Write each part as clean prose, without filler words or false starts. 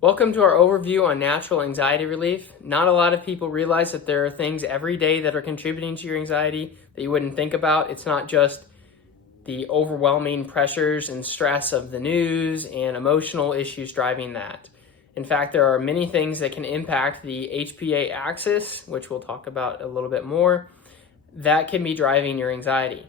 Welcome to our overview on natural anxiety relief. Not a lot of people realize that there are things every day that are contributing to your anxiety that you wouldn't think about. It's not just the overwhelming pressures and stress of the news and emotional issues driving that. In fact, there are many things that can impact the HPA axis, which we'll talk about a little bit more, that can be driving your anxiety.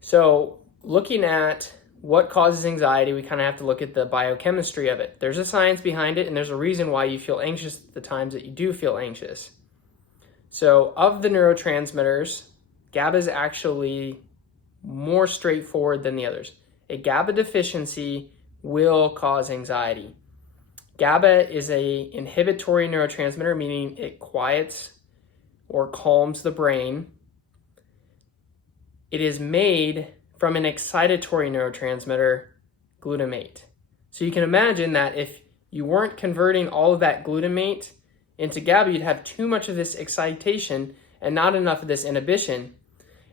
So looking at what causes anxiety, we kind of have to look at the biochemistry of it. There's a science behind it, and there's a reason why you feel anxious at the times that you do feel anxious. So of the neurotransmitters, GABA is actually more straightforward than the others. A GABA deficiency will cause anxiety. GABA is an inhibitory neurotransmitter, meaning it quiets or calms the brain. It is made from an excitatory neurotransmitter, glutamate. So you can imagine that if you weren't converting all of that glutamate into GABA, you'd have too much of this excitation and not enough of this inhibition.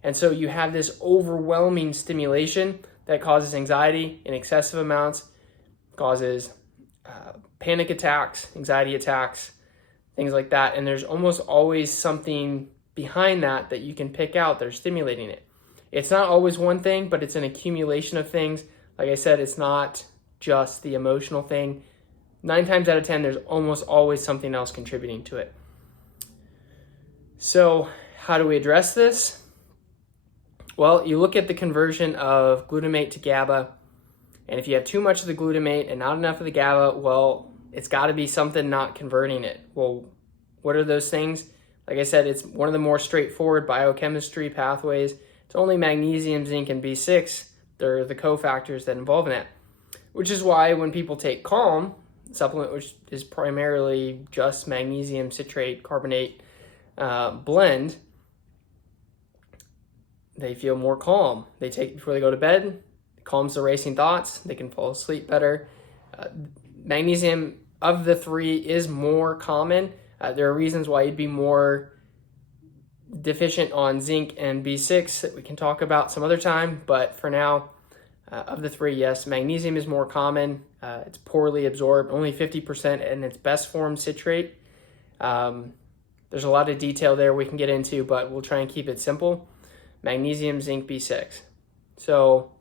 And so you have this overwhelming stimulation that causes anxiety in excessive amounts, causes panic attacks, anxiety attacks, things like that. And there's almost always something behind that you can pick out that are stimulating it. It's not always one thing, but it's an accumulation of things. Like I said, it's not just the emotional thing. 9 times out of 10, there's almost always something else contributing to it. So how do we address this? Well, you look at the conversion of glutamate to GABA, and if you have too much of the glutamate and not enough of the GABA, well, it's got to be something not converting it. Well, what are those things? Like I said, it's one of the more straightforward biochemistry pathways. It's only magnesium, zinc, and B6. They're the cofactors that involve in that, which is why when people take Calm supplement, which is primarily just magnesium citrate carbonate blend, they feel more calm. They take it before they go to bed. It calms the racing thoughts. They can fall asleep better. Magnesium of the three is more common. There are reasons why you'd be more deficient on zinc and B6 that we can talk about some other time, but for now, of the three, yes, magnesium is more common. It's poorly absorbed, only 50% in its best form citrate. There's a lot of detail there we can get into, but we'll try and keep it simple. Magnesium, zinc, B6. So,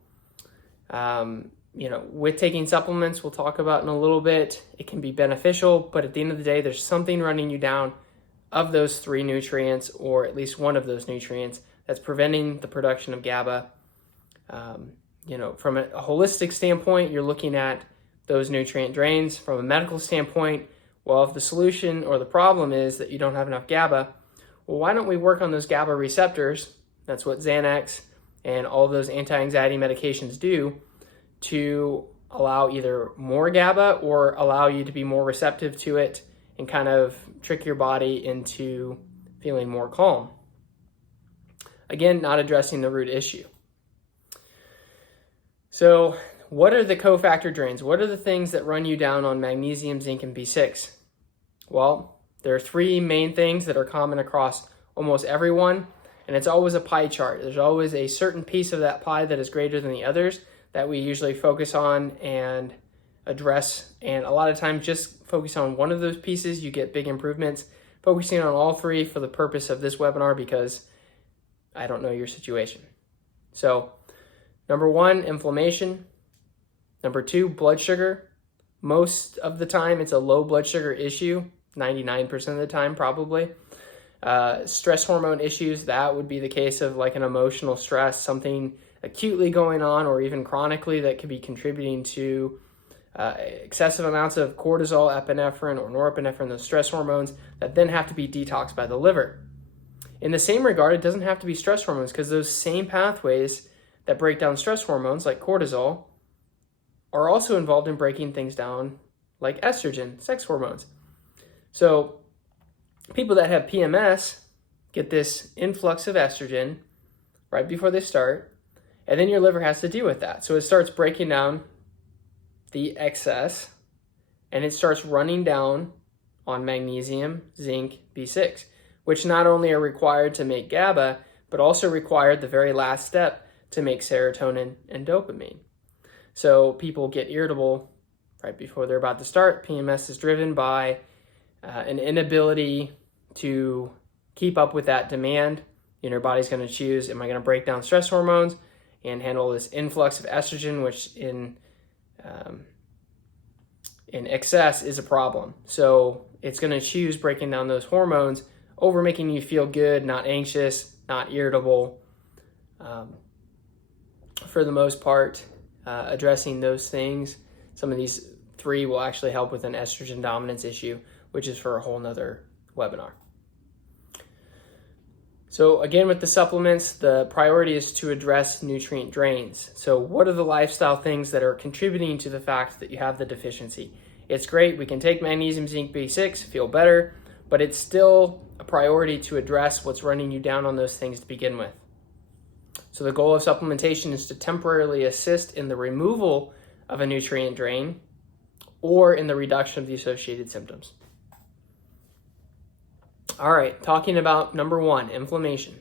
with taking supplements, we'll talk about in a little bit, it can be beneficial, but at the end of the day, there's something running you down of those three nutrients, or at least one of those nutrients, that's preventing the production of GABA. From a holistic standpoint, you're looking at those nutrient drains. From a medical standpoint, well, if the solution or the problem is that you don't have enough GABA, well, why don't we work on those GABA receptors? That's what Xanax and all those anti-anxiety medications do, to allow either more GABA or allow you to be more receptive to it and kind of trick your body into feeling more calm. Again, not addressing the root issue. So what are the cofactor drains? What are the things that run you down on magnesium, zinc, and B6? Well, there are three main things that are common across almost everyone, and it's always a pie chart. There's always a certain piece of that pie that is greater than the others that we usually focus on and address, and a lot of times just focus on one of those pieces, you get big improvements. Focusing on all three for the purpose of this webinar, because I don't know your situation. So, number 1, inflammation. Number 2, blood sugar. Most of the time, it's a low blood sugar issue, 99% of the time probably. Stress hormone issues, that would be the case of like an emotional stress, something acutely going on or even chronically that could be contributing to excessive amounts of cortisol, epinephrine, or norepinephrine, those stress hormones that then have to be detoxed by the liver. In the same regard, it doesn't have to be stress hormones, because those same pathways that break down stress hormones, like cortisol, are also involved in breaking things down like estrogen, sex hormones. So people that have PMS get this influx of estrogen right before they start, and then your liver has to deal with that. So it starts breaking down the excess, and it starts running down on magnesium, zinc, B6, which not only are required to make GABA, but also required the very last step to make serotonin and dopamine. So people get irritable right before they're about to start. PMS is driven by an inability to keep up with that demand. Your body's going to choose, am I going to break down stress hormones and handle this influx of estrogen, which in excess is a problem. So it's going to choose breaking down those hormones over making you feel good, not anxious, not irritable. For the most part, addressing those things, some of these 3 will actually help with an estrogen dominance issue, which is for a whole nother webinar. So again, with the supplements, the priority is to address nutrient drains. So what are the lifestyle things that are contributing to the fact that you have the deficiency? It's great, we can take magnesium, zinc, B6, feel better, but it's still a priority to address what's running you down on those things to begin with. So the goal of supplementation is to temporarily assist in the removal of a nutrient drain or in the reduction of the associated symptoms. All right, talking about number 1, inflammation.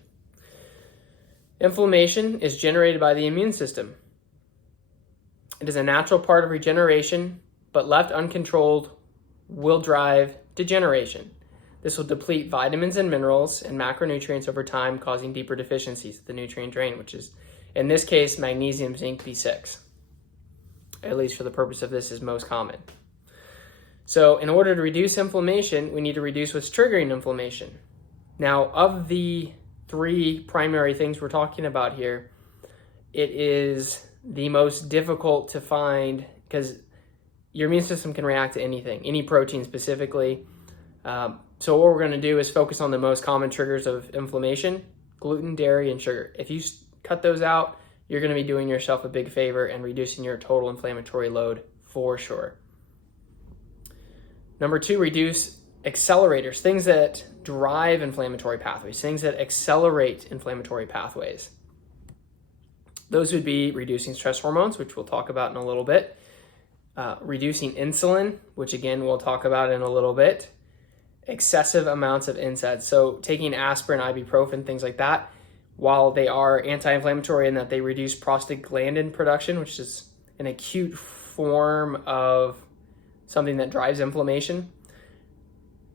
Inflammation is generated by the immune system. It is a natural part of regeneration, but left uncontrolled will drive degeneration. This will deplete vitamins and minerals and macronutrients over time, causing deeper deficiencies, the nutrient drain, which is, in this case, magnesium, zinc, B6. At least for the purpose of this, is most common. So in order to reduce inflammation, we need to reduce what's triggering inflammation. Now, of the 3 primary things we're talking about here, it is the most difficult to find because your immune system can react to anything, any protein specifically. So what we're going to do is focus on the most common triggers of inflammation: gluten, dairy, and sugar. If you cut those out, you're going to be doing yourself a big favor and reducing your total inflammatory load for sure. Number 2, reduce accelerators, things that drive inflammatory pathways, things that accelerate inflammatory pathways. Those would be reducing stress hormones, which we'll talk about in a little bit, reducing insulin, which again we'll talk about in a little bit, excessive amounts of NSAIDs. So taking aspirin, ibuprofen, things like that, while they are anti-inflammatory in that they reduce prostaglandin production, which is an acute form of something that drives inflammation,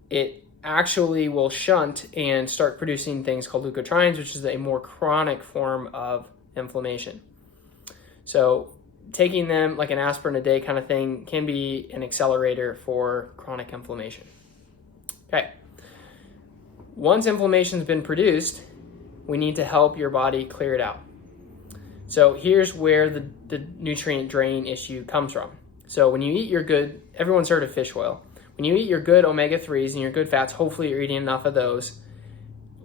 it actually will shunt and start producing things called leukotrienes, which is a more chronic form of inflammation. So taking them like an aspirin a day kind of thing can be an accelerator for chronic inflammation. Okay. Once inflammation's been produced, we need to help your body clear it out. So here's where the nutrient drain issue comes from. So when you eat your good, everyone's heard of fish oil. When you eat your good omega-3s and your good fats, hopefully you're eating enough of those,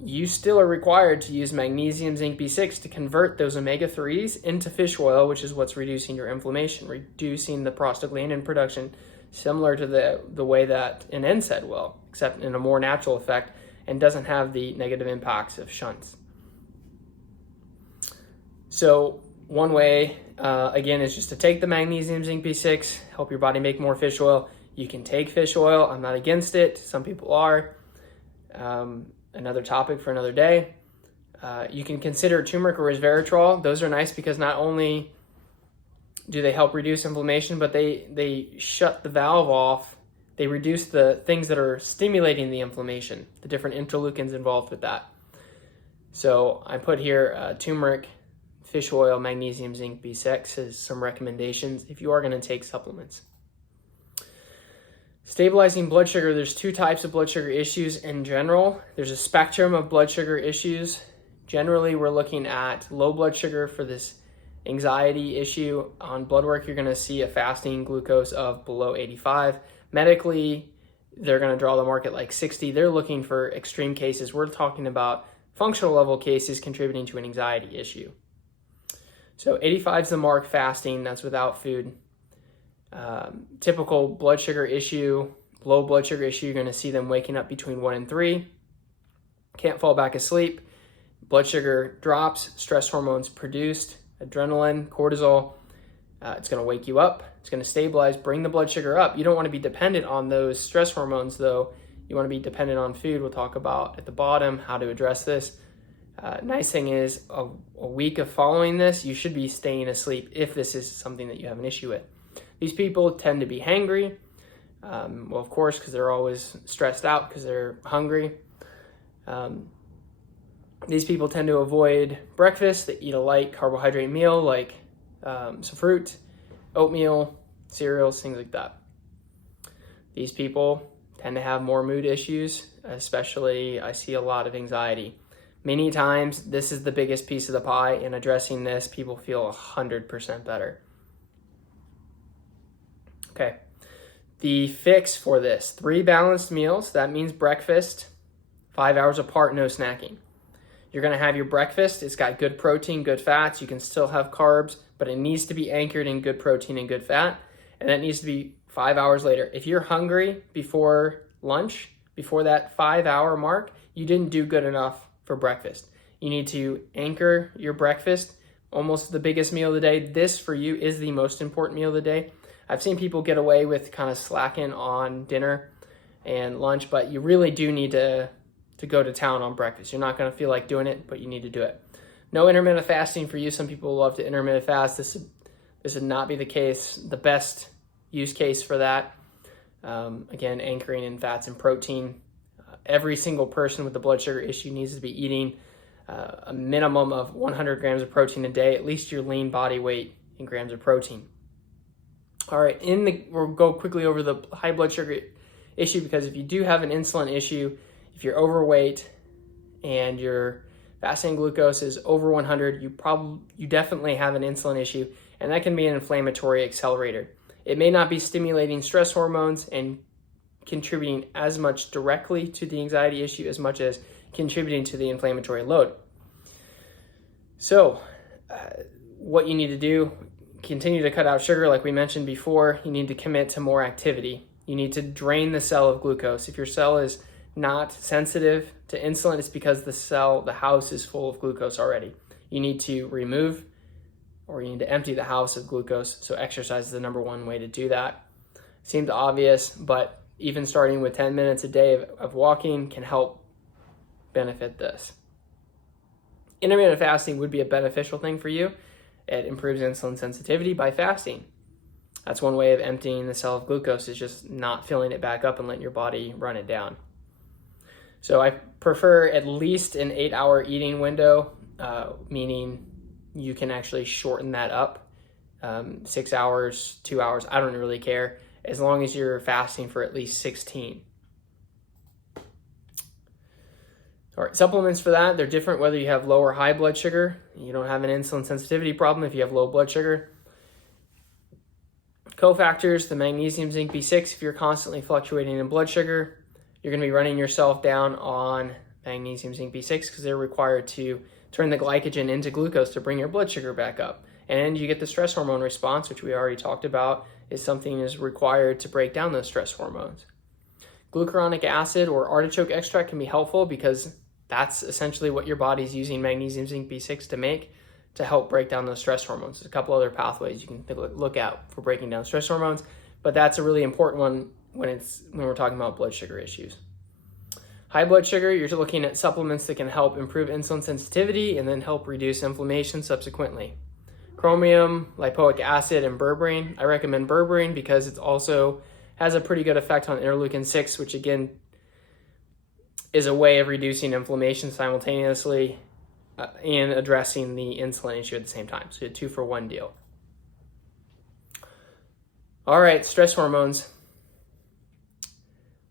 you still are required to use magnesium, zinc, B6 to convert those omega-3s into fish oil, which is what's reducing your inflammation, reducing the prostaglandin production, similar to the way that an NSAID will, except in a more natural effect and doesn't have the negative impacts of shunts. So one way, again, is just to take the magnesium, zinc, B6, help your body make more fish oil. You can take fish oil. I'm not against it. Some people are. Another topic for another day. You can consider turmeric or resveratrol. Those are nice because not only do they help reduce inflammation, but they shut the valve off. They reduce the things that are stimulating the inflammation, the different interleukins involved with that. So I put here turmeric, fish oil, magnesium, zinc, B6 as some recommendations if you are going to take supplements. Stabilizing blood sugar, there's 2 types of blood sugar issues in general. There's a spectrum of blood sugar issues. Generally, we're looking at low blood sugar for this anxiety issue. On blood work, you're going to see a fasting glucose of below 85. Medically, they're going to draw the mark at like 60. They're looking for extreme cases. We're talking about functional level cases contributing to an anxiety issue. So 85 is the mark fasting. That's without food. Typical blood sugar issue, low blood sugar issue, you're going to see them waking up between 1 and 3. Can't fall back asleep. Blood sugar drops, stress hormones produced, adrenaline, cortisol. It's going to wake you up. It's going to stabilize, bring the blood sugar up. You don't want to be dependent on those stress hormones, though. You want to be dependent on food. We'll talk about at the bottom how to address this. Nice thing is a week of following this, you should be staying asleep if this is something that you have an issue with. These people tend to be hangry. Well, of course, because they're always stressed out because they're hungry. These people tend to avoid breakfast. They eat a light carbohydrate meal like some fruit, oatmeal, cereals, things like that. These people tend to have more mood issues, especially I see a lot of anxiety. Many times, this is the biggest piece of the pie. In addressing this, people feel 100% better. Okay, the fix for this, 3 balanced meals. That means breakfast, 5 hours apart, no snacking. You're gonna have your breakfast. It's got good protein, good fats. You can still have carbs, but it needs to be anchored in good protein and good fat. And that needs to be 5 hours later. If you're hungry before lunch, before that 5-hour mark, you didn't do good enough for breakfast. You need to anchor your breakfast, almost the biggest meal of the day. This for you is the most important meal of the day. I've seen people get away with kind of slacking on dinner and lunch, but you really do need to go to town on breakfast. You're not going to feel like doing it, but you need to do it. No intermittent fasting for you. Some people love to intermittent fast. This would not be the case. The best use case for that, again, anchoring in fats and protein. Every single person with the blood sugar issue needs to be eating a minimum of 100 grams of protein a day, at least your lean body weight in grams of protein. All right, we'll go quickly over the high blood sugar issue, because if you do have an insulin issue, if you're overweight and your fasting glucose is over 100, you definitely have an insulin issue, and that can be an inflammatory accelerator. It may not be stimulating stress hormones and contributing as much directly to the anxiety issue as much as contributing to the inflammatory load. So what you need to do, continue to cut out sugar like we mentioned before. You need to commit to more activity. You need to drain the cell of glucose. If your cell is not sensitive to insulin, it's because the house is full of glucose already. You need to remove, or you need to empty the house of glucose. So exercise is the number one way to do that. Seems obvious, but even starting with 10 minutes a day of walking can help benefit this. Intermittent fasting would be a beneficial thing for you. It improves insulin sensitivity by fasting. That's one way of emptying the cell of glucose, is just not filling it back up and letting your body run it down. So I prefer at least an 8-hour eating window, meaning you can actually shorten that up. 6 hours, 2 hours, I don't really care, as long as you're fasting for at least 16. All right, supplements for that, they're different whether you have low or high blood sugar. You don't have an insulin sensitivity problem if you have low blood sugar. Cofactors, the magnesium, zinc, B6, if you're constantly fluctuating in blood sugar, you're going to be running yourself down on magnesium, zinc, B6, because they're required to turn the glycogen into glucose to bring your blood sugar back up. And you get the stress hormone response, which we already talked about, is something is required to break down those stress hormones. Glucuronic acid or artichoke extract can be helpful because that's essentially what your body's using magnesium, zinc, B6 to make, to help break down those stress hormones. There's a couple other pathways you can look at for breaking down stress hormones, but that's a really important one when we're talking about blood sugar issues. High blood sugar, you're looking at supplements that can help improve insulin sensitivity and then help reduce inflammation subsequently. Chromium, lipoic acid, and berberine. I recommend berberine because it also has a pretty good effect on interleukin 6, which again is a way of reducing inflammation simultaneously and addressing the insulin issue at the same time. So a 2-for-1 deal. All right, stress hormones.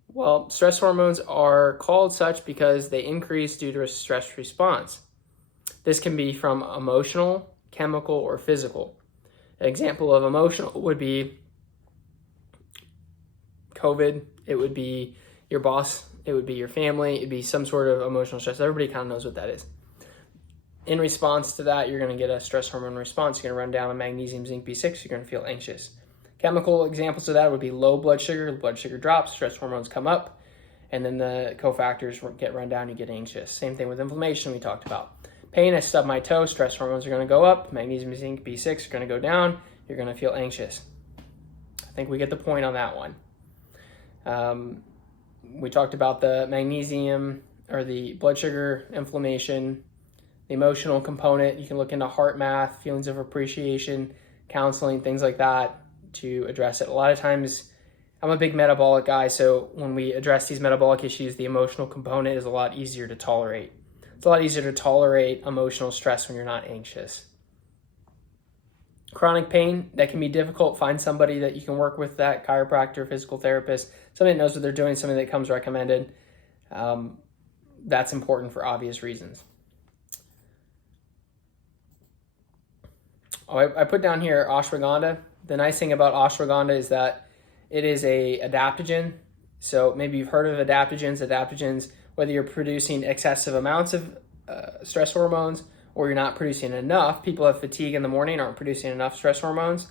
Well, stress hormones are called such because they increase due to a stress response. This can be from emotional, chemical, or physical. An example of emotional would be COVID. It would be your boss. It would be your family. It'd be some sort of emotional stress. Everybody kind of knows what that is. In response to that, you're going to get a stress hormone response. You're going to run down on magnesium, zinc, B6. You're going to feel anxious. Chemical examples of that would be low blood sugar drops, stress hormones come up, and then the cofactors get run down, you get anxious. Same thing with inflammation we talked about. Pain, I stub my toe, stress hormones are going to go up, magnesium, zinc, B6 are going to go down, you're going to feel anxious. I think we get the point on that one. We talked about the magnesium, or the blood sugar, inflammation, the emotional component. You can look into heart math, feelings of appreciation, counseling, things like that. to address it. A lot of times, I'm a big metabolic guy, so when we address these metabolic issues, the emotional component is a lot easier to tolerate. It's a lot easier to tolerate emotional stress when you're not anxious. Chronic pain, that can be difficult. Find somebody that you can work with, that chiropractor, physical therapist, somebody that knows what they're doing, somebody that comes recommended. That's important for obvious reasons. Oh, I put down here ashwagandha. The nice thing about ashwagandha is that it is a adaptogen. So maybe you've heard of adaptogens. Adaptogens, whether you're producing excessive amounts of stress hormones or you're not producing enough, people have fatigue in the morning, aren't producing enough stress hormones.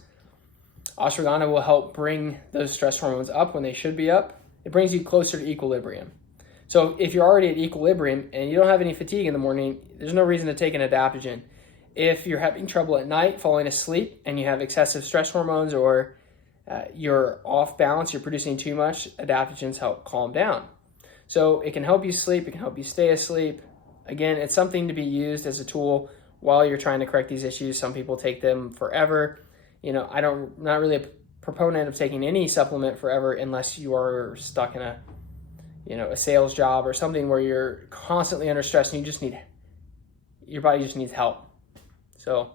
Ashwagandha will help bring those stress hormones up when they should be up. It brings you closer to equilibrium. So if you're already at equilibrium and you don't have any fatigue in the morning, there's no reason to take an adaptogen. If you're having trouble at night falling asleep and you have excessive stress hormones or you're off balance, you're producing too much, adaptogens help calm down. So it can help you sleep, it can help you stay asleep. Again, it's something to be used as a tool while you're trying to correct these issues. Some people take them forever. I'm not really a proponent of taking any supplement forever unless you are stuck in a sales job or something where you're constantly under stress and your body just needs help. So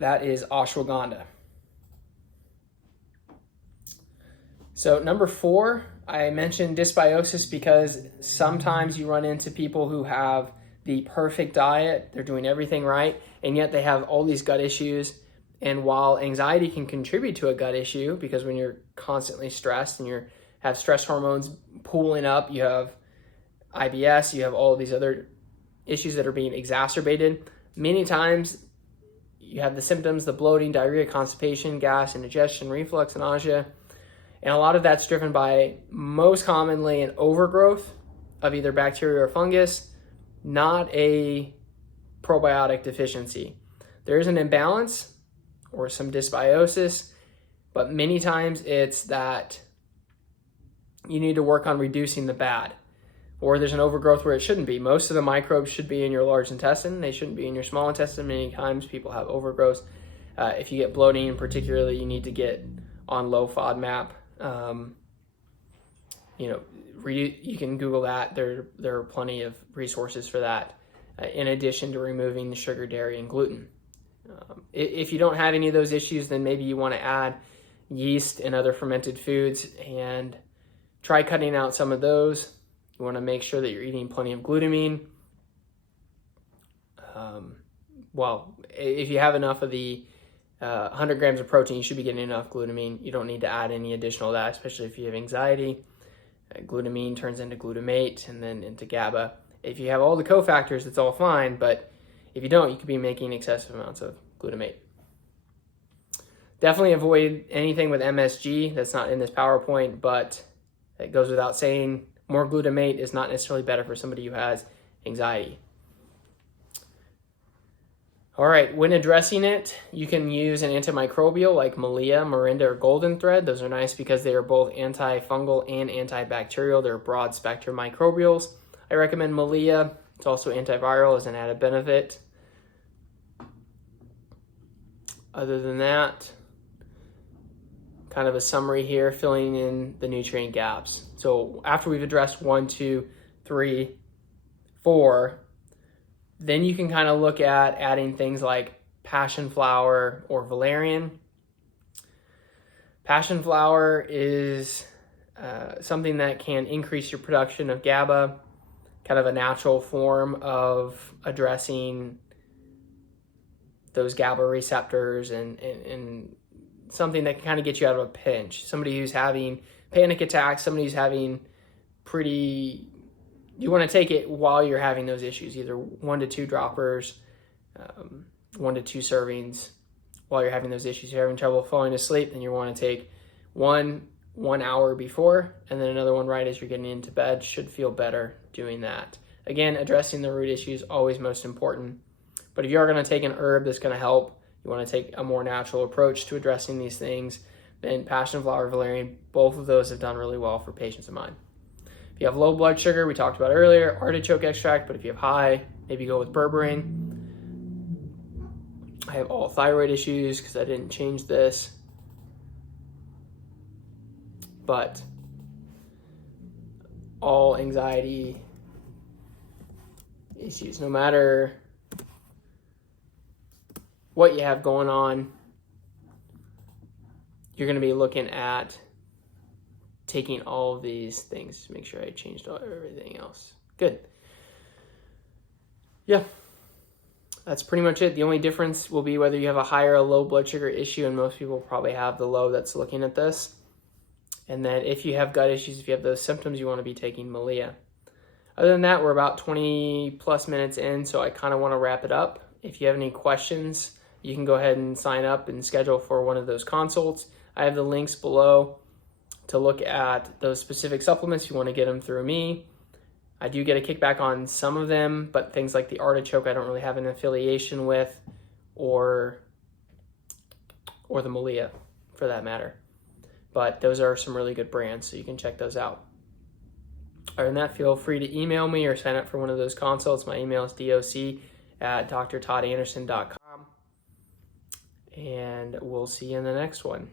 that is ashwagandha. So number 4, I mentioned dysbiosis because sometimes you run into people who have the perfect diet, they're doing everything right, and yet they have all these gut issues. And while anxiety can contribute to a gut issue, because when you're constantly stressed and you have stress hormones pooling up, you have IBS, you have all of these other issues that are being exacerbated, many times you have the symptoms, the bloating, diarrhea, constipation, gas, indigestion, reflux, nausea. And a lot of that's driven by, most commonly, an overgrowth of either bacteria or fungus, not a probiotic deficiency. There is an imbalance or some dysbiosis, but many times it's that you need to work on reducing the bad, or there's an overgrowth where it shouldn't be. Most of the microbes should be in your large intestine. They shouldn't be in your small intestine. Many times people have overgrowth. If you get bloating, particularly, you need to get on low FODMAP. You can Google that. There are plenty of resources for that, in addition to removing the sugar, dairy, and gluten. If you don't have any of those issues, then maybe you want to add yeast and other fermented foods and try cutting out some of those. You want to make sure that you're eating plenty of glutamine. If you have enough of the 100 grams of protein, you should be getting enough glutamine. You don't need to add any additional of that, especially if you have anxiety. Glutamine turns into glutamate and then into GABA. If you have all the cofactors, it's all fine, but if you don't, you could be making excessive amounts of glutamate. Definitely avoid anything with MSG. That's not in this PowerPoint, but it goes without saying, more glutamate is not necessarily better for somebody who has anxiety. All right, when addressing it, you can use an antimicrobial like Malia, Morinda, or Golden Thread. Those are nice because they are both antifungal and antibacterial. They're broad spectrum microbials. I recommend Malia. It's also antiviral as an added benefit. Other than that, kind of a summary here, filling in the nutrient gaps. So after we've addressed 1, 2, 3, 4, then you can kind of look at adding things like passion flower or valerian. Passion flower is something that can increase your production of GABA, kind of a natural form of addressing those GABA receptors and something that can kind of get you out of a pinch. Somebody who's having panic attacks, somebody who's having you want to take it while you're having those issues, either 1 to 2 droppers, 1 to 2 servings while you're having those issues. If you're having trouble falling asleep, then you want to take one hour before and then another one right as you're getting into bed. Should feel better doing that. Again, addressing the root issue is always most important. But if you are going to take an herb that's going to help, you want to take a more natural approach to addressing these things, then passion flower, valerian, both of those have done really well for patients of mine. If you have low blood sugar, we talked about earlier, artichoke extract, but if you have high, maybe go with berberine. I have all thyroid issues because I didn't change this. But all anxiety issues, no matter what you have going on, you're going to be looking at taking all of these things. Make sure I changed everything else. Good. Yeah, that's pretty much it. The only difference will be whether you have a high or a low blood sugar issue, and most people probably have the low that's looking at this. And then if you have gut issues, if you have those symptoms, you want to be taking Malia. Other than that, we're about 20 plus minutes in, so I kind of want to wrap it up. If you have any questions, you can go ahead and sign up and schedule for one of those consults. I have the links below to look at those specific supplements if you want to get them through me. I do get a kickback on some of them, but things like the artichoke I don't really have an affiliation with, or the Malia for that matter. But those are some really good brands, so you can check those out. Other than that, feel free to email me or sign up for one of those consults. My email is doc@drtoddanderson.com. And we'll see you in the next one.